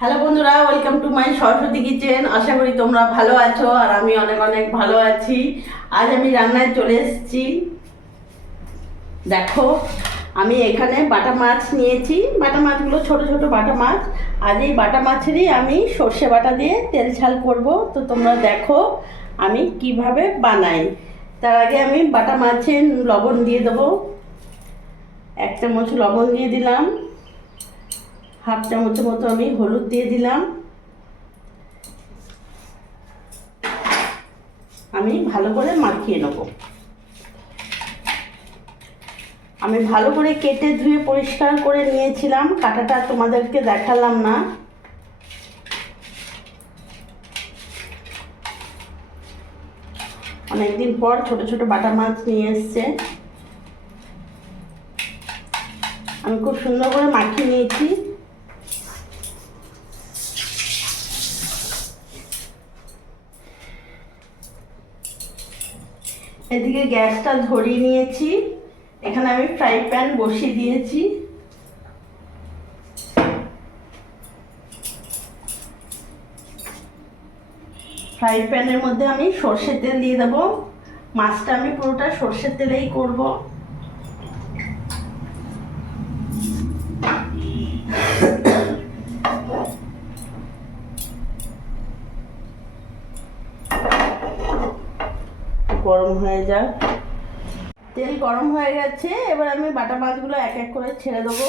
Hello বন্ধুরা, welcome to my Saraswati kitchen. আশা করি তোমরা ভালো আছো আর আমি অনেক অনেক ভালো আছি। আজ আমি রান্নায় চলে এসেছি। দেখো, আমি এখানে বাটা মাছ নিয়েছি। বাটা মাছগুলো ছোট ছোট বাটা মাছ। আজ এই বাটা মাছেরই আমি সর্ষে বাটা দিয়ে তেল ঝাল করব। তো তোমরা দেখো আমি কিভাবে বানাই। তার আগে আমি বাটা মাছে লবণ দিয়ে দেবো। 1 চামচ লবণ দিয়ে দিলাম। হাফ চামচের মতো আমি হলুদ দিয়ে দিলাম। আমি ভালো করে মাখিয়ে নেব। আমি ভালো করে কেটে ধুয়ে পরিষ্কার করে নিয়েছিলাম, কাটাটা তোমাদেরকে দেখালাম না। অনেকদিন পর ছোট ছোট বাটা মাছ নিয়ে এসছে। আমি খুব সুন্দর করে মাখিয়ে নিয়েছি। এদিকে গ্যাসটা ধরিয়ে নিয়েছি। এখানে আমি ফ্রাই প্যান বসিয়ে দিয়েছি। ফ্রাই প্যানের মধ্যে আমি সর্ষের তেল দিয়ে দেবো। মাছটা আমি পুরোটা সর্ষের তেলেই করব। গরম হয়ে যাক। তেল গরম হয়ে গেছে, এবার আমি বাটা মাছগুলো এক এক করে ছেড়ে দেবো।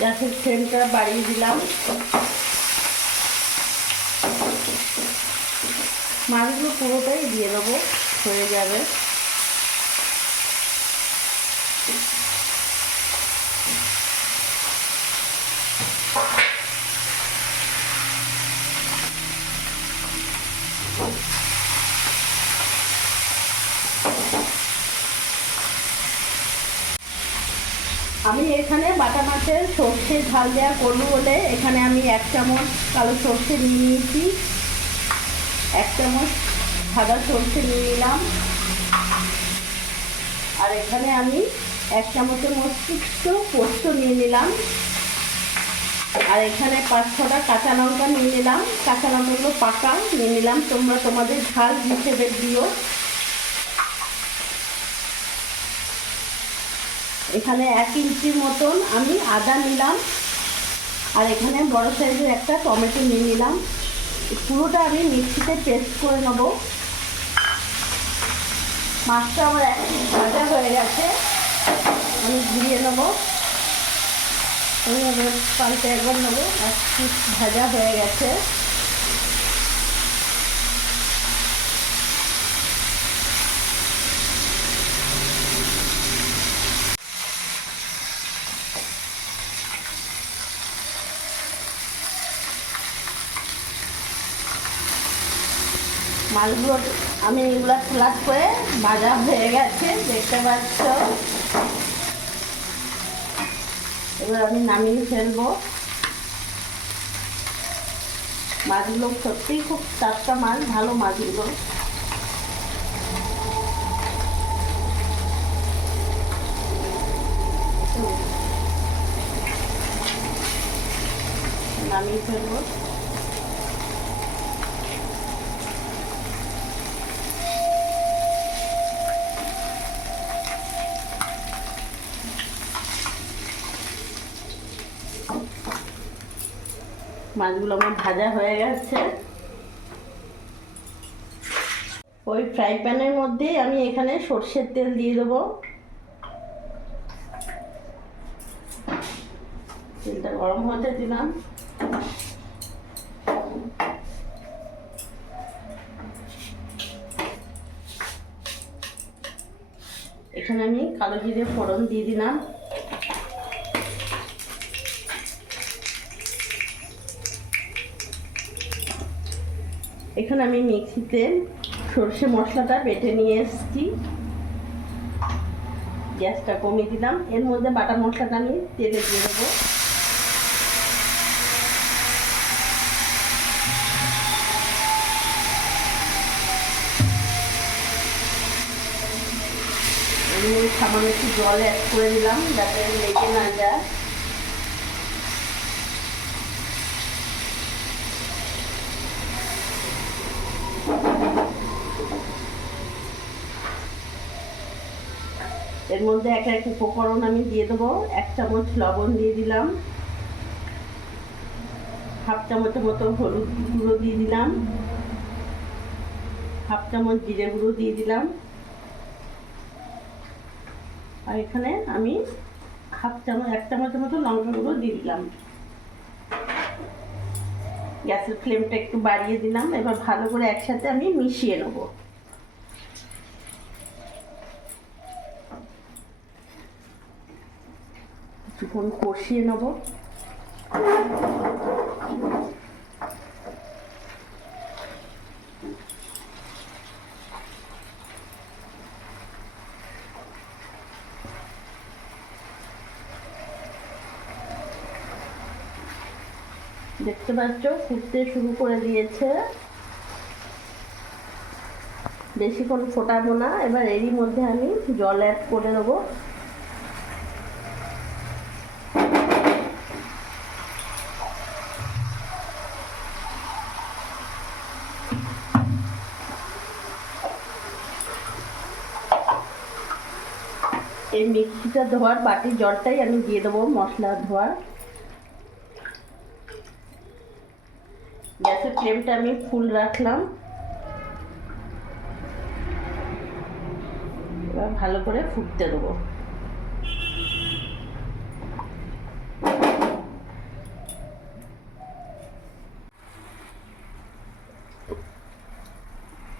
গ্যাসের ফ্লেমটা বাড়িয়ে দিলাম। মাছগুলো পুরোটাই দিয়ে দেবো, হয়ে যাবে। আমি এখানে বাটা মাছের সর্ষে ঝাল দেওয়া করবো বলে এখানে আমি 1 চামচ কালো সর্ষে নিয়ে নিয়েছি। 1 চামচ সাদা সর্ষে নিয়ে নিলাম। আর এখানে আমি 1 চামচের মতো পোস্ত নিয়ে নিলাম। আর এখানে 5-6টা কাঁচা লঙ্কা নিয়ে নিলাম। কাঁচা লঙ্কাগুলো পাকা নিয়ে নিলাম, তোমরা তোমাদের ঝাল হিসেবে দিও। এখানে 1 ইঞ্চির মতন আমি আদা নিলাম। আর এখানে বড় সাইজের একটা টমেটো নিয়ে নিলাম। পুরোটা আমি মিক্সিতে পেস্ট করে নেব। মাছটা আমার ভাজা হয়ে গেছে, আমি ঘুরিয়ে নেবো। আমি পাল্টে একবার নেবো। 1 পিস ভাজা হয়ে গেছে। মাছগুলো আমি এগুলো ফ্লাট করে ভাজা হয়ে গেছে, দেখতে পাচ্ছ। এবার আমি নামিয়ে ফেলবো। মাছগুলো সত্যিই খুব টাটকা মাছ, ভালো মাছগুলো। নামিয়ে ফেলবো। মাছগুলো আমার ভাজা হয়ে গেছে। ওই ফ্রাই প্যানের মধ্যেই আমি এখানে সর্ষের তেল দিয়ে দেবো। তেলটা গরম হতে দিলাম। এখানে আমি কালো জিরে ফোড়ন দিয়ে দিলাম। এখানে আমি মিক্সিতে সর্ষে মশলাটা বেটে নিয়ে এসেছি। গ্যাসটা কমিয়ে দিলাম। এর মধ্যে বাটা মশলাটা আমি তেলে দিয়ে দেবো। সামান্য একটু জল অ্যাড করে দিলাম যাতে লেগে না যায়। এর মধ্যে এক এক উপকরণ আমি দিয়ে দেবো। 1 চামচ লবণ দিয়ে দিলাম, হাফ চামচের মতো হলুদ গুঁড়ো দিয়ে দিলাম, হাফ চামচ জিরে গুঁড়ো দিয়ে দিলাম, আর এখানে আমি 1 চামচের মতো লঙ্কা গুঁড়ো দিয়ে দিলাম। গ্যাসের ফ্লেমটা একটু বাড়িয়ে দিলাম। এবার ভালো করে একসাথে আমি মিশিয়ে নেব। কিছুক্ষণ কষিয়ে নেব। দেখতে পাচ্ছ ফুটতে শুরু করে দিয়েছে। বেশিক্ষণ ফোটাবো না। এবার এরই মধ্যে আমি জল অ্যাড করে দেবো। এই মিক্সিটা ধোয়ার বাটির জলটাই আমি দিয়ে দেবো মশলা ধোয়ার। গ্যাসের ফ্লেমটা আমি ফুল রাখলাম। এবার ভালো করে ফুটতে দেবো।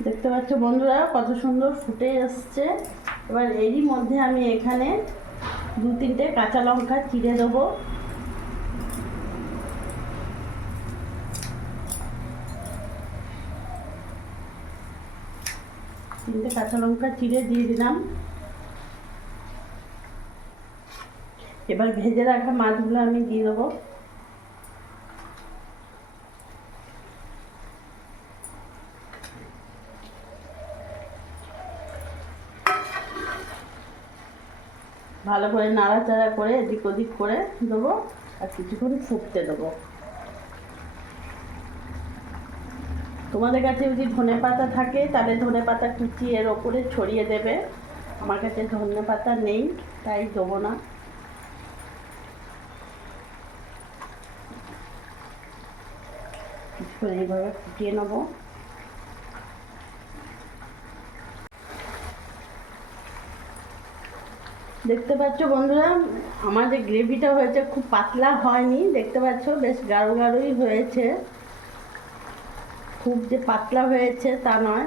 দেখতে পাচ্ছ বন্ধুরা কত সুন্দর ফুটে এসছে। এবার এরই মধ্যে আমি এখানে 2-3টে কাঁচা লঙ্কা চিড়ে দেবো। তিনটে কাঁচা লঙ্কা চিড়ে দিয়ে দিলাম। এবার ভেজে রাখা মাছগুলো আমি দিয়ে দেবো। ভালো করে নাড়াচাড়া করে এদিক ওদিক করে দেবো আর কিছুক্ষণ ফুটতে দেবো। তোমাদের কাছে যদি ধনেপাতা থাকে তাহলে ধনেপাতা কুচি এর ওপরে ছড়িয়ে দেবে। আমার কাছে ধনেপাতা নেই তাই দেবো না। কিছুক্ষণ এইভাবে ফুটিয়ে নেবো। দেখতে পাচ্ছ বন্ধুরা আমার যে গ্রেভিটা হয়েছে খুব পাতলা হয়নি। দেখতে পাচ্ছ বেশ গাঢ় গাঢ়ই হয়েছে, খুব যে পাতলা হয়েছে তা নয়।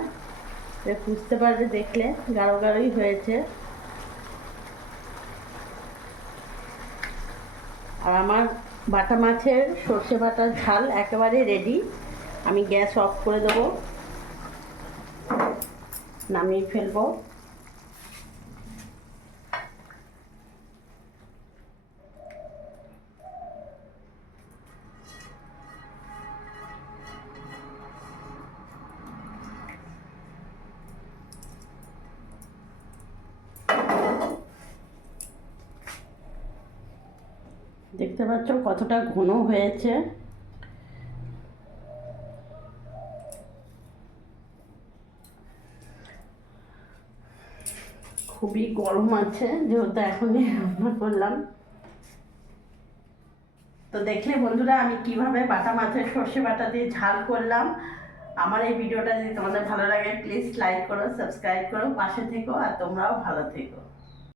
বুঝতে পারবে দেখলে গাঢ় গাঢ়ই হয়েছে। আর আমার বাটা মাছের সর্ষে বাটার ঝাল একেবারে রেডি। আমি গ্যাস অফ করে দেবো, নামিয়ে ফেলবো। দেখতে পাচ্ছ কতটা ঘন হয়েছে। খুবই গরম আছে যেহেতু এখনই রান্না করলাম। তো দেখলে বন্ধুরা আমি কিভাবে বাটা মাছের সর্ষে বাটা দিয়ে ঝাল করলাম। আমার এই ভিডিওটা যদি তোমাদের ভালো লাগে প্লিজ লাইক করো, সাবস্ক্রাইব করো, পাশে থেকো আর তোমরাও ভালো থেকো।